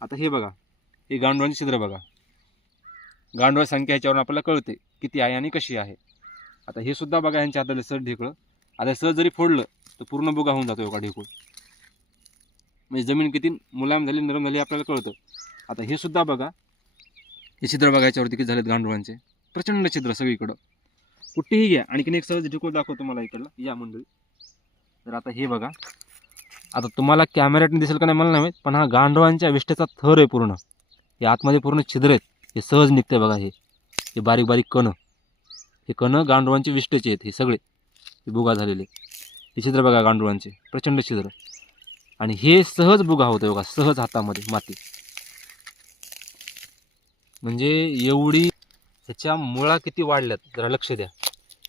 आता हे बघा हे गांडोळांची छिद्र बघा. गांडोळ संख्या ह्याच्यावरून आपल्याला कळते किती आहे आणि कशी आहे. आता हे सुद्धा बघा यांच्या हाताला सर ढेकळं. आता सर जरी फोडलं तर पूर्ण बुगा होऊन जातो एका ढेकूळ. म्हणजे जमीन किती मुलायम झाली नरम झाली आपल्याला कळतं. आता हे सुद्धा बघा हे छिद्र बघा याच्यावरती किती झालेत गांडोळांचे प्रचंड छिद्र सगळीकडं. कुठेही घ्या. आणखीन एक सहज ढेकूळ दाखवतो मला इकडला या मंडळी. तर आता हे बघा आता तुम्हाला कॅमेऱ्यातून दिसेल का नाही मला नाही पण हा गांडोळांच्या विष्ठेचा थर आहे पूर्ण. हे आतमध्ये पूर्ण छिद्र आहेत. हे सहज निघते बघा हे. हे बारीक बारीक कण. हे कण गांडवांचे विष्ठेचे आहेत हे सगळे. हे बुगा झालेले. हे छिद्र बघा गांडुळांचे प्रचंड छिद्र. आणि हे सहज बुगा होतं बघा सहज हातामध्ये माती. म्हणजे एवढी ह्याच्या मुळा किती वाढल्यात जरा लक्ष द्या.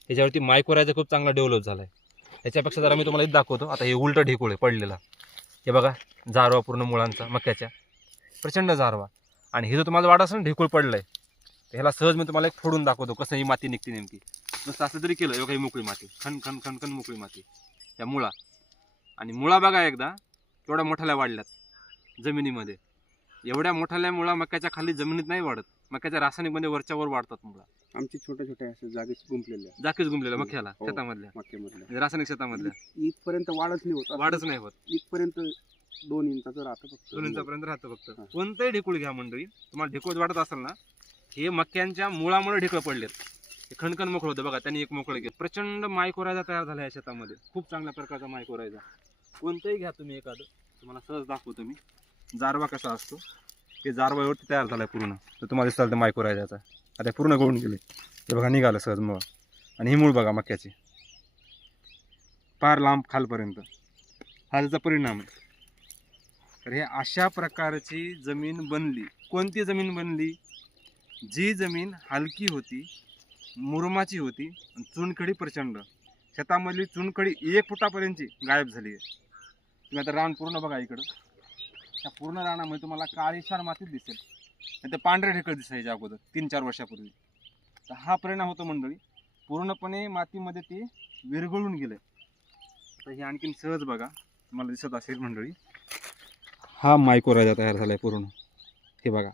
ह्याच्यावरती मायकोरायचा खूप चांगला डेव्हलप झाला आहे ह्याच्यापेक्षा जरा मी तुम्हाला इथं दाखवतो. आता हे उलटं ढेकूळ आहे पडलेला. हे बघा जारवा पूर्ण मुळांचा मक्याच्या. प्रचंड जारवा. आणि हे जर तुम्हाला वाढ असेल ना ढेकूळ पडलं आहे ह्याला सहज मी तुम्हाला एक फोडून दाखवतो कसं ही माती निघते नेमकी. नुसतं असं तरी केलं एवढी मोकळी माती. खन खन खन खन मोकळी माती. त्या मुळा. आणि मुळा बघा एकदा केवढ्या मोठ्याला वाढल्यात जमिनीमध्ये. एवढ्या मोठ्याल्या मुळा मक्याच्या खाली जमिनीत नाही वाढत. मक्याच्या रासायनिकमध्ये वरच्या वर वाढतात मुळा. आमचे छोटे छोटे असे जागेच गुंफलेले आहे जाकीच गुंबलेल्या मक्याला हो. शेतामधल्या. मक्यामधले म्हणजे रासायनिक शेतामधल्या. इथपर्यंत वाढच नाही होत. वाढच नाही होत. इथपर्यंत दोन इंचाचं राहतं फक्त. दोन इंचापर्यंत राहतं फक्त. हा. कोणतंही ढेकूळ घ्या मंडळी तुम्हाला ढेकूळ वाटत असेल ना हे मक्यांच्या मुळामुळे ढेकळं पडलेत. हे खणखण मोकळं होतं बघा त्यांनी एक मोकळं घेत प्रचंड मायकोरायजा तयार झाला या शेतामध्ये. खूप चांगल्या प्रकारचा मायकोरायजा कोणतंही घ्या तुम्ही एखादं. तुम्हाला सहज दाखवतो मी. जारवा कसा असतो? ते जारवावरती तयार झाला आहे पूर्ण. तर तुम्हाला दिसताल ते मायकोरायजाचा आता हे पूर्ण गळून गेले. हे बघा निघालं सहज मुळ. आणि ही मूळ बघा मक्याची. फार लांब खालपर्यंत. हा त्याचा परिणाम आहे. तर हे अशा प्रकारची जमीन बनली. कोणती जमीन बनली? जी जमीन हलकी होती मुरमाची होती आणि चुनखडी प्रचंड. शेतामधली चुनखडी एक फुटापर्यंतची गायब झाली आहे. तुम्ही आता रान पूर्ण बघा इकडं. त्या पूर्ण रानामध्ये तुम्हाला काळीशार मातीच दिसेल. आणि ते पांढरे ढेकळ दिसायच्या अगोदर तीन चार वर्षापूर्वी. तर हा परिणाम होतो मंडळी. पूर्णपणे मातीमध्ये ते विरघळून गेले. तर हे आणखीन सहज बघा तुम्हाला दिसत असेल मंडळी. हा मायकोराजा तयार झालाय पूर्ण. हे बघा.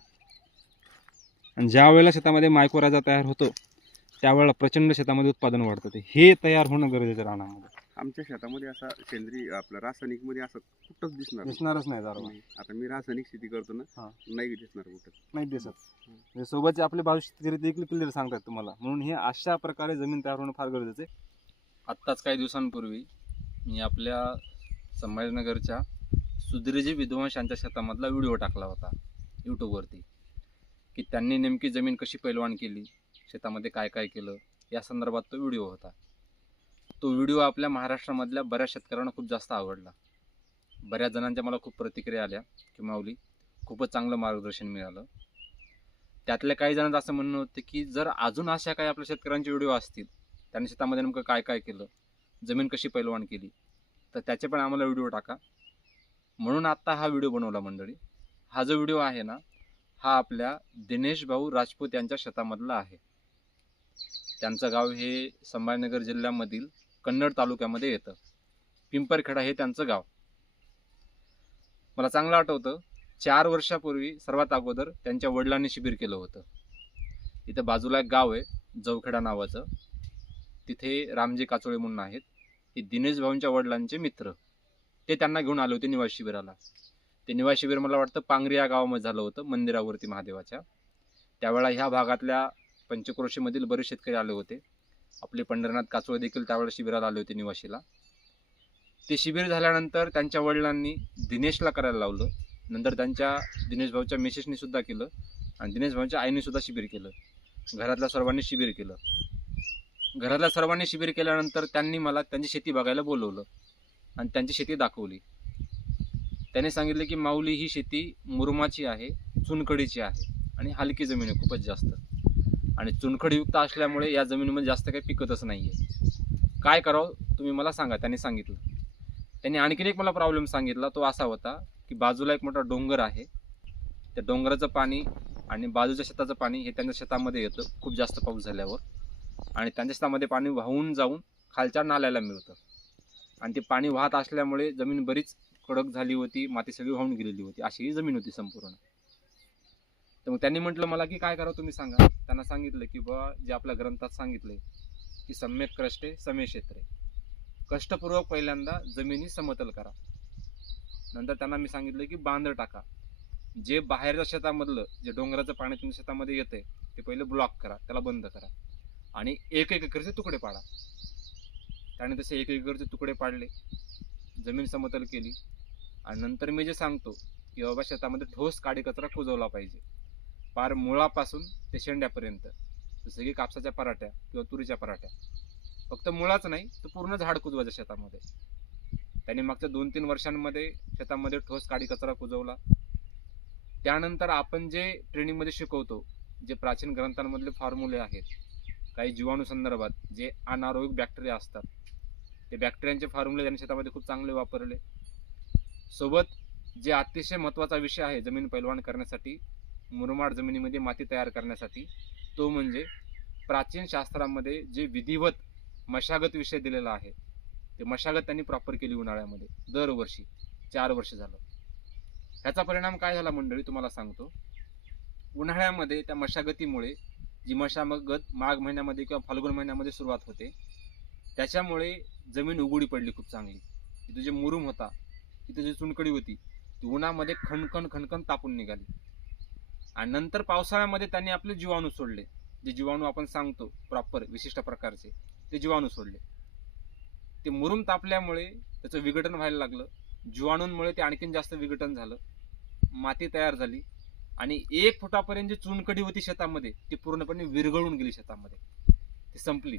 आणि ज्या वेळेला शेतामध्ये मायकोराजा तयार होतो त्यावेळेला प्रचंड शेतामध्ये उत्पादन वाढतं. ते हे तयार होणं गरजेचं रानामध्ये. आमच्या शेतामध्ये असा सेंद्रिय आपलं रासायनिकमध्ये असं कुठंच दिसणार नाही. दिसणारच नाही जारवा नाही. आता मी रासायनिक शेती करतो हा. ना नाही दिसणार कुठं नाही दिसत म्हणजे सोबतचे आपले भाऊ शेतकरी देखील क्लिअर सांगतात तुम्हाला म्हणून हे अशा प्रकारे जमीन तयार होणं फार गरजेचं आहे आत्ताच काही दिवसांपूर्वी मी आपल्या संभाजीनगरच्या सुधीरजी विद्वांस यांच्या शेतामधला व्हिडिओ टाकला होता यूट्यूबवरती की त्यांनी नेमकी जमीन कशी पैलवान केली शेतामध्ये काय काय केलं या संदर्भात तो व्हिडिओ होता तो व्हिडिओ आपल्या महाराष्ट्रामधल्या बऱ्याच शेतकऱ्यांना खूप जास्त आवडला. बऱ्याच जणांच्या मला खूप प्रतिक्रिया आल्या की माऊली खूपच चांगलं मार्गदर्शन मिळालं. त्यातल्या काही जणांचं असं म्हणणं होतं की जर अजून अशा काही आपल्या शेतकऱ्यांचे व्हिडिओ असतील त्यांनी शेतामध्ये नेमकं काय काय केलं जमीन कशी पैलवान केली तर त्याचे पण आम्हाला व्हिडिओ टाका. म्हणून आत्ता हा व्हिडिओ बनवला मंडळी. हा जो व्हिडिओ आहे ना हा आपल्या दिनेश भाऊ राजपूत यांच्या शेतामधला आहे. त्यांचं गाव हे संभाजीनगर जिल्ह्यामधील कन्नड तालुक्यामध्ये येतं. पिंपरखेडा हे त्यांचं गाव. मला चांगलं आठवतं चार वर्षापूर्वी सर्वात अगोदर त्यांच्या वडिलांनी शिबिर केलं होतं. इथं बाजूला एक गाव आहे जवखेडा नावाचं. तिथे रामजी काचोळे म्हणून आहेत. हे दिनेश भाऊंच्या वडिलांचे मित्र. ते त्यांना घेऊन आले होते निवास शिबिराला. ते निवास शिबिर मला वाटतं पांगरी या गावामध्ये झालं होतं मंदिरावरती महादेवाच्या. त्यावेळा ह्या भागातल्या पंचक्रोशीमधील बरेच शेतकरी आले होते. आपले पंढरनाथ काचोळे देखील त्यावेळेस शिबिराला आले होते निवाशीला ते शिबिर झाल्यानंतर त्यांच्या वडिलांनी दिनेशला करायला लावलं. नंतर त्यांच्या दिनेश भाऊच्या मिसेसनी सुद्धा केलं आणि दिनेश भाऊच्या आईने सुद्धा शिबिर केलं. घरातल्या सर्वांनी शिबिर केलं. घरातल्या सर्वांनी शिबिर केल्यानंतर त्यांनी मला त्यांची शेती बघायला बोलवलं आणि त्यांची शेती दाखवली. त्याने सांगितले की माऊली ही शेती मुरुमाची आहे चुनखडीची आहे आणि हलकी जमीन आहे खूपच जास्त. आणि चुनखडीयुक्त असल्यामुळे या जमिनीमध्ये जास्त काही पिकतच नाही आहे काय करावं? तुम्ही मला सांगा त्यांनी सांगितलं. त्यांनी आणखीन एक मला प्रॉब्लेम सांगितला तो असा होता की बाजूला एक मोठा डोंगर आहे. त्या डोंगराचं पाणी आणि बाजूच्या शेताचं पाणी हे त्यांच्या शेतामध्ये येतं खूप जास्त पाऊस झाल्यावर. आणि त्यांच्या शेतामध्ये पाणी वाहून जाऊन खालच्या नाल्याला मिळतं. आणि ते पाणी वाहत असल्यामुळे जमीन बरीच कडक झाली होती माती सगळी वाहून गेलेली होती. अशी ही जमीन होती संपूर्ण. तर मग त्यांनी म्हटलं मला की काय करावं तुम्ही सांगा. त्यांना सांगितलं की बा जे आपल्या ग्रंथात सांगितले की सम्यक क्रष्टे समे क्षेत्रे कष्टपूर्वक पहिल्यांदा जमिनी समतल करा. नंतर त्यांना मी सांगितलं की बांध टाका. जे बाहेरच्या शेतामधलं जे डोंगराचं पाणी तुमच्या शेतामध्ये येते ते पहिले ब्लॉक करा त्याला बंद करा. आणि एक एक एकरचे तुकडे पाडा. त्याने तसे एक एक एकरचे तुकडे पाडले जमीन समतल केली. आणि नंतर मी जे सांगतो की बाबा शेतामध्ये ठोस काडी कचरा कुजवला पाहिजे. पार मुळापासून ते शेंड्यापर्यंत. जसं की कापसाच्या पराठ्या किंवा तुरीच्या पराठ्या. फक्त मुळाच नाही तर पूर्ण झाड कुजवायचं शेतामध्ये. त्यांनी मागच्या दोन तीन वर्षांमध्ये शेतामध्ये ठोस काडी कचरा कुजवला. त्यानंतर आपण जे ट्रेनिंगमध्ये शिकवतो जे प्राचीन ग्रंथांमधले फॉर्म्युले आहेत काही जीवाणू संदर्भात जे अनारोग्य बॅक्टेरिया असतात ते बॅक्टेरियांचे फॉर्म्युले त्यांनी शेतामध्ये खूप चांगले वापरले. सोबत जे अतिशय महत्त्वाचा विषय आहे जमीन पैलवान करण्यासाठी मुरमाड जमिनीमध्ये माती तयार करण्यासाठी. तो म्हणजे प्राचीन शास्त्रामध्ये जे विधिवत मशागत विषय दिलेला आहे ते मशागत त्यांनी प्रॉपर केली उन्हाळ्यामध्ये दरवर्षी चार वर्ष झालं. ह्याचा परिणाम काय झाला मंडळी तुम्हाला सांगतो. उन्हाळ्यामध्ये त्या मशागतीमुळे जी मशागत माघ महिन्यामध्ये किंवा फाल्गुन महिन्यामध्ये सुरुवात होते त्याच्यामुळे जमीन उघडी पडली खूप चांगली. तिथे जे मुरुम होता तिथे जी चुनकडी होती ती उन्हामध्ये खणखण खणखण तापून निघाली. आणि नंतर पावसाळ्यामध्ये त्यांनी आपले जीवाणू सोडले. जे जीवाणू आपण सांगतो प्रॉपर विशिष्ट प्रकारचे ते जीवाणू सोडले. ते मुरुम तापल्यामुळे त्याचं विघटन व्हायला लागलं. जीवाणूंमुळे ते आणखीन जास्त विघटन झालं. माती तयार झाली. आणि एक फुटापर्यंत जी चुनकडी होती शेतामध्ये ती पूर्णपणे विरघळून गेली शेतामध्ये. ती संपली.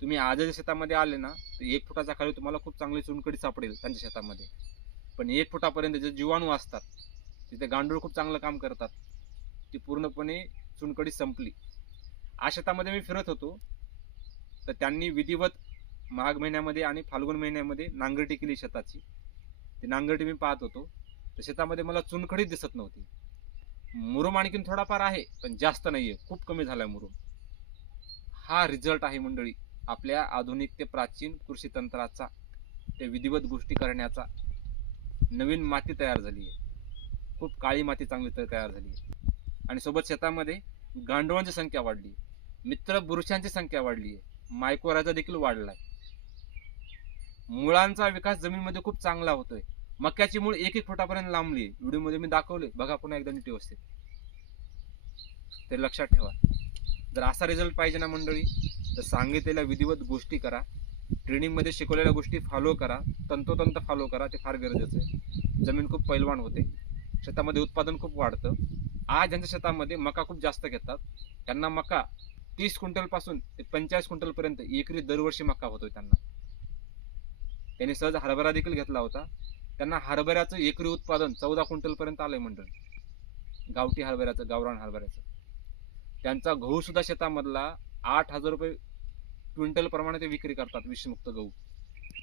तुम्ही आजच्या शेतामध्ये आले ना तर एक फुटाच्या खाली तुम्हाला खूप चांगली चुनकडी सापडेल त्यांच्या शेतामध्ये. पण एक फुटापर्यंत जे जीवाणू असतात तिथे गांडूळ खूप चांगलं काम करतात. ती पूर्णपणे चुनकडी संपली. आज शेतामध्ये मी फिरत होतो. तर त्यांनी विधिवत माघ महिन्यामध्ये आणि फाल्गुन महिन्यामध्ये नांगरटी केली शेताची. ती नांगरटी मी पाहत होतो. तर शेतामध्ये मला चुनखडीच दिसत नव्हती. मुरुम आणखीन थोडाफार आहे पण जास्त नाहीये. खूप कमी झालाय मुरुम. हा रिझल्ट आहे मंडळी आपल्या आधुनिक ते प्राचीन कृषी तंत्राचा ते विधिवत गोष्टी करण्याचा. नवीन माती तयार झाली आहे खूप काळी माती चांगली तयार झाली आहे आणि सोबत शेतामध्ये गांडोळांची संख्या वाढली. मित्र पुरुषांची संख्या वाढली. आहे मायकोराचा देखील वाढलाय. मुळांचा विकास जमीनमध्ये खूप चांगला होतोय. मक्याची मूळ एक एक फुटापर्यंत लांबली. व्हिडिओमध्ये मी दाखवले. बघा पुन्हा एकदा नीट व्यवस्थित. ते लक्षात ठेवा. जर असा रिझल्ट पाहिजे ना मंडळी तर सांगितलेल्या विधिवत गोष्टी करा. ट्रेनिंगमध्ये शिकवलेल्या गोष्टी फॉलो करा. तंतोतंत फॉलो करा. ते फार गरजेचं आहे. जमीन खूप पैलवान होते. शेतामध्ये उत्पादन खूप वाढतं. आज ज्यांच्या शेतामध्ये मका खूप जास्त घेतात. त्यांना मका तीस क्विंटलपासून ते पंचेचाळीस क्विंटलपर्यंत एकरी दरवर्षी मका होतोय त्यांना. त्यांनी सहज हरभरा देखील घेतला होता. त्यांना हरभऱ्याचं एकरी उत्पादन चौदा क्विंटलपर्यंत आलंय मंडळ. गावठी हरभऱ्याचं गावरान हरभऱ्याचं. त्यांचा गहू सुद्धा शेतामधला आठ हजार रुपये क्विंटल प्रमाणे ते विक्री करतात विषमुक्त गहू.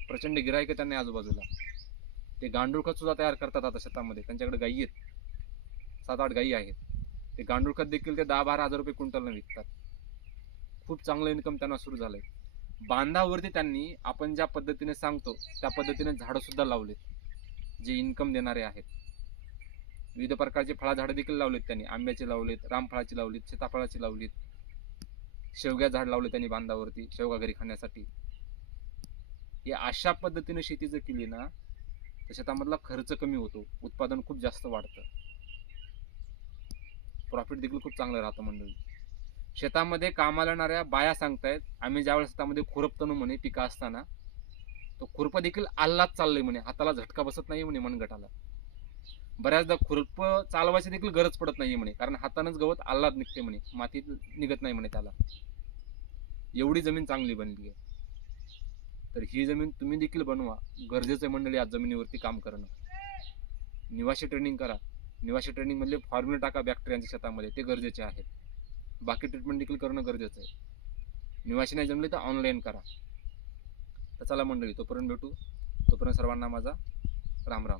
प्रचंड गिरायक त्यांनी आजूबाजूला. ते गांडूळ खत सुद्धा तयार करतात आता शेतामध्ये. त्यांच्याकडे गायी आहेत. सात आठ गायी आहेत. ते गांडूळ खत देखील ते दहा बारा हजार रुपये क्विंटलनं विकतात. खूप चांगलं इन्कम त्यांना सुरू झालंय. बांधावरती त्यांनी आपण ज्या पद्धतीने सांगतो त्या पद्धतीने झाडं सुद्धा लावलेत जे इन्कम देणारे आहेत. विविध प्रकारचे फळाझाडं देखील लावलेत त्यांनी. आंब्याचे लावलेत रामफळाची लावलीत सीताफळाची लावलीत. शेवग्या झाड लावले त्यांनी बांधावरती शेवगा घरी खाण्यासाठी. हे अशा पद्धतीने शेती जर केली ना तर शेतामधला खर्च कमी होतो. उत्पादन खूप जास्त वाढतं. प्रॉफिट देखील खूप चांगलं राहतं मंडळी. शेतामध्ये कामाला येणाऱ्या बाया सांगतायत आम्ही ज्यावेळेस शेतामध्ये खुरपतनो म्हणे पिका असताना तो खुरपं देखील आल्लाच चाललंय म्हणे. हाताला झटका बसत नाही म्हणे मनगटाला. बऱ्याचदा खुरप चालवायची देखील गरज पडत नाही म्हणे कारण हातानंच गवत आल्लाद निघते म्हणे. मातीत निघत नाही म्हणे त्याला. एवढी जमीन चांगली बनली आहे. तर ही जमीन तुम्ही देखील बनवा. गरजेचं मंडळी आज जमिनीवरती काम करणं. निवासी ट्रेनिंग करा. निवासी ट्रेनिंगमधले फॉर्म्युले टाका बॅक्टेरियांच्या शेतामध्ये ते गरजेचे आहेत बाकी ट्रीटमेंट देखील करणं गरजेचं आहे. निवासी नाही जमले तर ऑनलाईन करा. तर चला मंडळी तोपर्यंत भेटू. तोपर्यंत सर्वांना माझा राम राम.